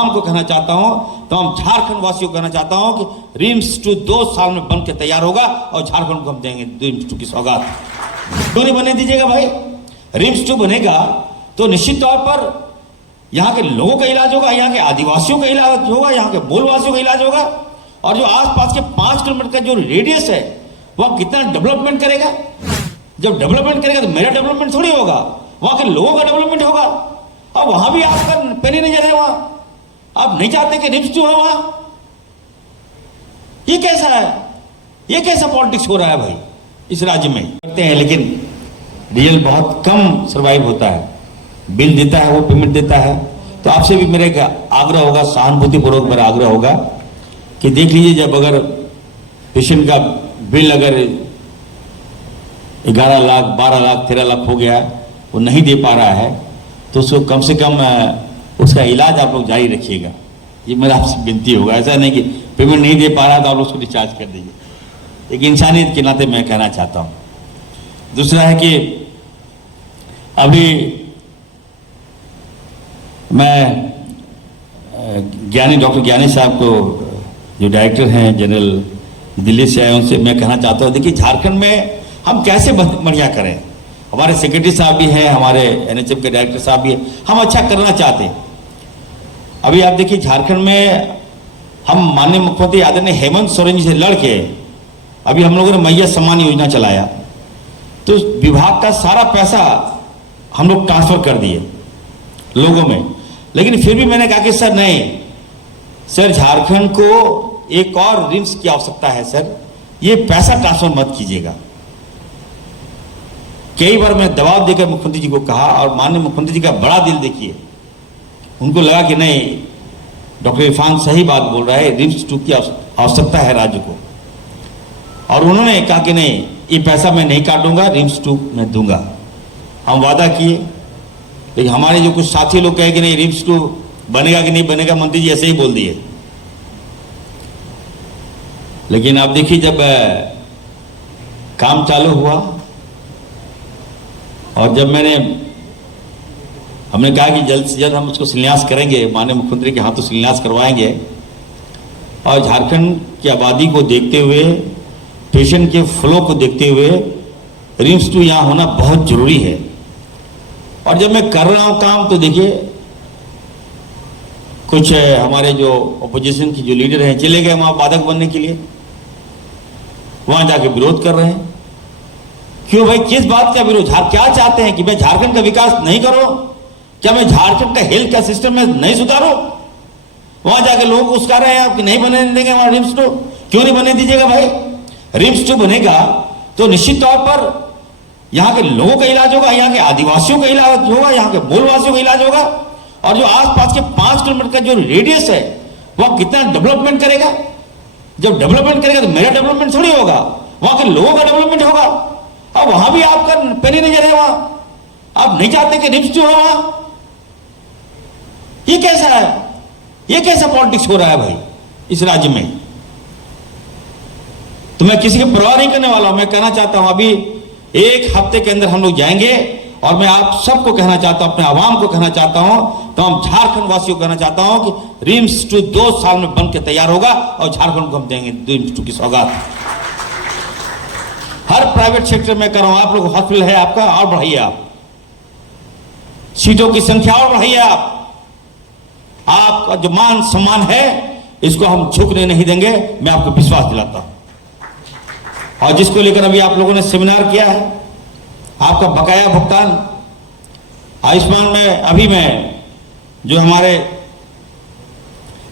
आवाम को कहना चाहता हूं, तमाम झारखंड वासियों को कहना चाहता हूं कि रिम्स 2 2 साल में बन के तैयार होगा और झारखंड को हम देंगे रिम्स 2 की सौगात। क्यों नहीं बनने दीजिएगा भाई? रिम्स 2 बनेगा तो निश्चित तौर पर यहाँ के लोगों का इलाज होगा, यहाँ के आदिवासियों का इलाज होगा, यहाँ के मूलवासियों का इलाज होगा, और जो आसपास के 5 किलोमीटर का जो रेडियस है वह कितना डेवलपमेंट करेगा। जब डेवलपमेंट करेगा तो मेरा डेवलपमेंट थोड़ी होगा, वहां के लोगों का डेवलपमेंट होगा। अब वहां भी आपका पैनी नहीं जा रहे, वहां आप नहीं चाहते कि रिम्स 2 है वहां। ये कैसा है? ये कैसा पॉलिटिक्स हो रहा है भाई इस राज्य में? करते हैं लेकिन रियल बहुत कम सर्वाइव होता है। बिल देता है वो पेमेंट देता है। तो आपसे भी मेरा एक आग्रह होगा, सहानुभूतिपूर्वक मेरा आग्रह होगा कि देख लीजिए, जब अगर पेशेंट का बिल अगर 11 लाख 12 लाख 13 लाख हो गया, वो नहीं दे पा रहा है, तो उसको कम से कम उसका इलाज आप लोग जारी रखिएगा। ये मेरा आपसे विनती होगा। ऐसा नहीं कि पेमेंट नहीं दे पा रहा तो आप उसको डिस्चार्ज कर दीजिए। एक इंसानियत के नाते मैं कहना चाहता हूँ। दूसरा है कि अभी मैं डॉक्टर ज्ञानी साहब को, जो डायरेक्टर हैं जनरल दिल्ली से आए, उनसे मैं कहना चाहता हूँ, देखिए झारखंड में हम कैसे बढ़िया करें। हमारे सेक्रेटरी साहब भी हैं, हमारे एनएचएम के डायरेक्टर साहब भी हैं, हम अच्छा करना चाहते हैं। अभी आप देखिए झारखंड में हम माननीय मुख्यमंत्री आदरणीय हेमंत सोरेन जी से लड़के अभी हम लोगों ने मैया सम्मान योजना चलाया, तो विभाग का सारा पैसा हम लोग ट्रांसफर कर दिए लोगों में। लेकिन फिर भी मैंने कहा कि सर नहीं, सर झारखंड को एक और रिम्स की आवश्यकता है सर, ये पैसा ट्रांसफर मत कीजिएगा। कई बार मैं दबाव देकर मुख्यमंत्री जी को कहा, और माननीय मुख्यमंत्री जी का बड़ा दिल देखिए, उनको लगा कि नहीं, डॉक्टर इरफान सही बात बोल रहा है, रिम्स 2 की आवश्यकता है राज्य को। और उन्होंने कहा कि नहीं, ये पैसा मैं नहीं काटूंगा, रिम्स 2 मैं दूंगा। हम वादा किए, लेकिन हमारे जो कुछ साथी लोग कहे कि नहीं रिम्स 2 बनेगा कि नहीं बनेगा, मंत्री जी ऐसे ही बोल दिए। लेकिन आप देखिए, जब काम चालू हुआ और जब हमने कहा कि जल्द से जल्द हम उसको शिलान्यास करेंगे, माननीय मुख्यमंत्री के हाथों शिलान्यास करवाएंगे, और झारखंड की आबादी को देखते हुए, पेशेंट के फ्लो को देखते हुए रिम्स 2 यहाँ होना बहुत जरूरी है। और जब मैं कर रहा हूं काम, तो देखिए कुछ हमारे जो ऑपोजिशन की जो लीडर हैं चले गए वहां बाधक बनने के लिए, वहां जाके विरोध कर रहे हैं। क्यों भाई, किस बात का विरोध? क्या चाहते हैं कि मैं झारखंड का विकास नहीं करूं? क्या मैं झारखंड का हेल्थ का सिस्टम में नहीं सुधारूं? वहां जाके लोग उसका रहे हैं आप कि नहीं बने देंगे वहां रिम्स 2। क्यों नहीं बने दीजिएगा भाई? रिम्स 2 बनेगा तो निश्चित तौर पर यहाँ के लोगों का इलाज होगा, यहाँ के आदिवासियों का इलाज होगा, यहाँ के मूलवासियों का इलाज होगा, और जो आसपास के 5 किलोमीटर का जो रेडियस है वह कितना डेवलपमेंट करेगा। जब डेवलपमेंट करेगा तो मेरा डेवलपमेंट थोड़ी होगा, वहां के लोगों का डेवलपमेंट होगा। अब वहां भी आपका पैनी नहीं जा रहे, वहां आप नहीं चाहते कि रिम्स 2 है वहां। ये कैसा है? ये कैसा पॉलिटिक्स हो रहा है भाई इस राज्य में? तो मैं किसी की परवाह नहीं करने वाला हूं। मैं कहना चाहता हूं, अभी 1 हफ्ते के अंदर हम लोग जाएंगे, और मैं आप सबको कहना चाहता हूं, अपने आवाम को कहना चाहता हूं, तमाम झारखंड वासियों को कहना चाहता हूं कि रिम्स 2 2 साल में बन के तैयार होगा और झारखंड को हम देंगे रिम्स 2 की सौगात। हर प्राइवेट सेक्टर में कर रहा हूं। आप लोग हॉस्पिटल है आपका, और बढ़ाइए, आप सीटों की संख्या और बढ़ाइए। आपका जो मान सम्मान है इसको हम झुकने नहीं देंगे, मैं आपको विश्वास दिलाता हूं। और जिसको लेकर अभी आप लोगों ने सेमिनार किया है, आपका बकाया भुगतान आयुष्मान में, अभी मैं जो हमारे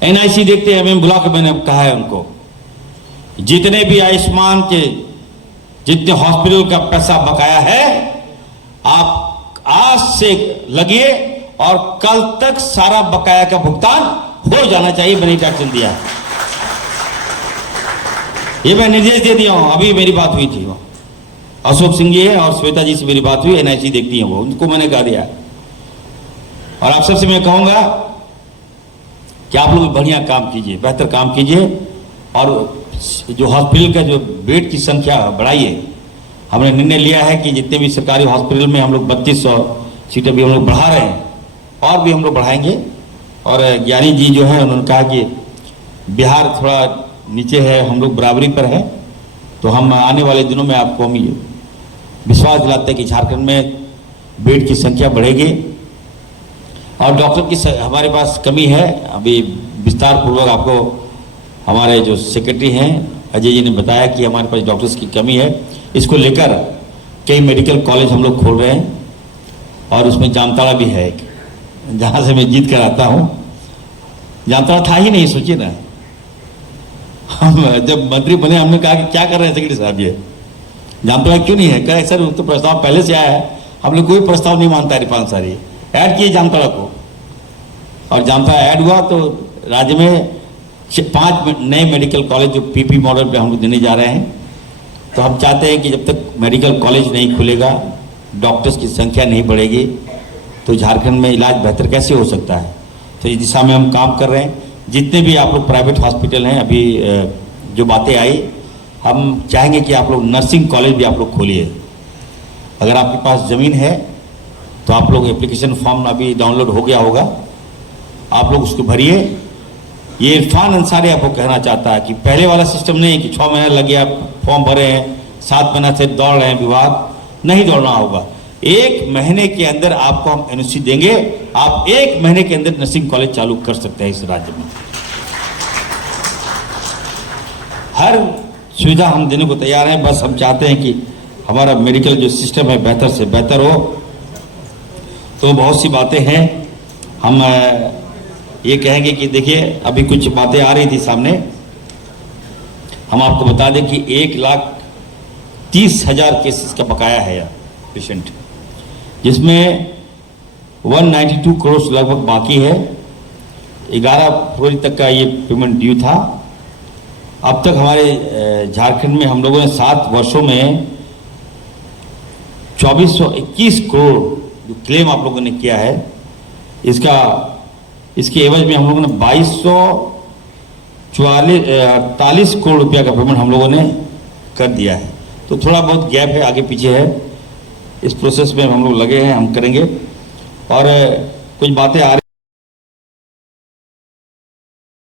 एनआईसी देखते हैं, मैं बुला के मैंने कहा है उनको, जितने भी आयुष्मान के जितने हॉस्पिटल का पैसा बकाया है, आप आज से लगिए और कल तक सारा बकाया का भुगतान हो जाना चाहिए। मैंने डायरेक्शन दिया, ये मैं निर्देश दे दिया हूं। अभी मेरी बात हुई थी, अशोक सिंह जी है और श्वेता जी से मेरी बात हुई, एनआईसी देखती है वो, उनको मैंने कह दिया। और आप सबसे मैं कहूंगा कि आप लोग बढ़िया काम कीजिए, बेहतर काम कीजिए, और जो हॉस्पिटल का जो बेड की संख्या बढ़ाइए। हमने निर्णय लिया है कि जितने भी सरकारी हॉस्पिटल में हम लोग 3200 सीटें भी हम लोग बढ़ा रहे हैं, और भी हम लोग बढ़ाएंगे। और ज्ञानी जी जो है उन्होंने कहा कि बिहार थोड़ा नीचे है, हम लोग बराबरी पर है, तो हम आने वाले दिनों में आपको हम ये विश्वास दिलाते हैं कि झारखंड में बेड की संख्या बढ़ेगी और डॉक्टर की हमारे पास कमी है। अभी विस्तार पूर्वक आपको हमारे जो सेक्रेटरी हैं अजय जी ने बताया कि हमारे पास डॉक्टर्स की कमी है। इसको लेकर कई मेडिकल कॉलेज हम लोग खोल रहे हैं और उसमें जामताड़ा भी है एक, जहाँ से मैं जीत कर आता हूँ। जामताड़ा था ही नहीं, सोचिए ना। हम जब मंत्री बने हमने कहा कि क्या कर रहे हैं सेक्रेटरी साहब, ये जामताड़ा क्यों नहीं है? कहे सर तो प्रस्ताव पहले से आया है, हम लोग कोई प्रस्ताव नहीं मानता है। रिपांसारी ऐड किए जामताड़ा को और जामताड़ा ऐड हुआ तो राज्य में 5 नए मेडिकल कॉलेज जो पीपी मॉडल पे हम लोग देने जा रहे हैं। तो हम चाहते हैं कि जब तक मेडिकल कॉलेज नहीं खुलेगा, डॉक्टर्स की संख्या नहीं बढ़ेगी, तो झारखंड में इलाज बेहतर कैसे हो सकता है। तो इस दिशा में हम काम कर रहे हैं। जितने भी आप लोग प्राइवेट हॉस्पिटल हैं, अभी जो बातें आई, हम चाहेंगे कि आप लोग नर्सिंग कॉलेज भी आप लोग खोलिए। अगर आपके पास ज़मीन है तो आप लोग एप्लीकेशन फॉर्म अभी डाउनलोड हो गया होगा, आप लोग उसको भरिए। ये इरफान अंसारी आपको कहना चाहता है कि पहले वाला सिस्टम नहीं है कि 6 महीने लग गया, फॉर्म भरे हैं, 7 महीना से दौड़ रहे हैं विभाग। नहीं दौड़ना होगा। 1 महीने के अंदर आपको हम एनओसी देंगे, आप 1 महीने के अंदर नर्सिंग कॉलेज चालू कर सकते हैं इस राज्य में। हर सुविधा हम देने को तैयार हैं, बस हम चाहते हैं कि हमारा मेडिकल जो सिस्टम है बेहतर से बेहतर हो। तो बहुत सी बातें हैं, हम ये कहेंगे कि देखिए अभी कुछ बातें आ रही थी सामने। हम आपको बता दें कि 1,30,000 केसेस का बकाया है यार पेशेंट, जिसमें 192 करोड़ लगभग बाकी है। 11 फरवरी तक का ये पेमेंट ड्यू था। अब तक हमारे झारखंड में हम लोगों ने 7 वर्षों में 2421 करोड़ जो क्लेम आप लोगों ने किया है, इसके एवज में हम लोगों ने 2248 करोड़ रुपया का पेमेंट हम लोगों ने कर दिया है। तो थोड़ा बहुत गैप है, आगे पीछे है, इस प्रोसेस में हम लोग लगे हैं, हम करेंगे। और कुछ बातें आ रही